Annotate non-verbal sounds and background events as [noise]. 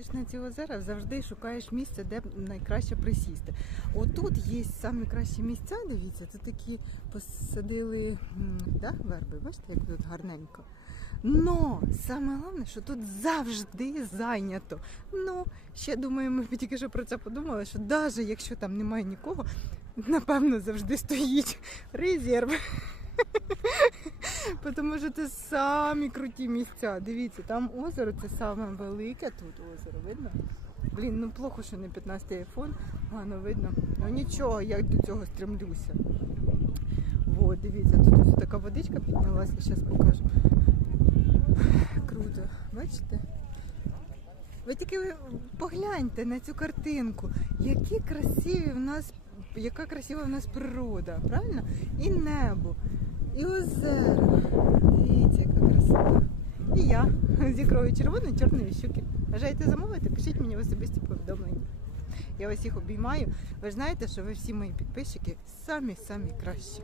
Йдеш на ці озера, завжди шукаєш місце, де найкраще присісти. Отут є самі кращі місця, дивіться, це такі посадили да, верби, бачите, як тут гарненько. Но саме головне, що тут завжди зайнято. Ну, ще думаю, ми тільки що про це подумали, що навіть якщо там немає нікого, напевно, завжди стоїть [laughs] резерв. Тому що це самі круті місця. Дивіться, там озеро, це саме велике тут озеро, видно? Блін, ну плохо, що не 15 айфон, погано видно. Ну нічого, я до цього стремлюся. Вот, дивіться, тут ось така водичка піднялася, зараз покажу. Круто, бачите? Ви тільки погляньте на цю картинку, які красиві в нас, яка красива в нас природа, правильно? І небо, і озеро. І я зікрою ікрою червоної чорної щуки. Бажаєте замовити? Пишіть мені в особисті повідомлення. Я вас їх обіймаю. Ви ж знаєте, що ви всі мої підписчики самі-самі кращі.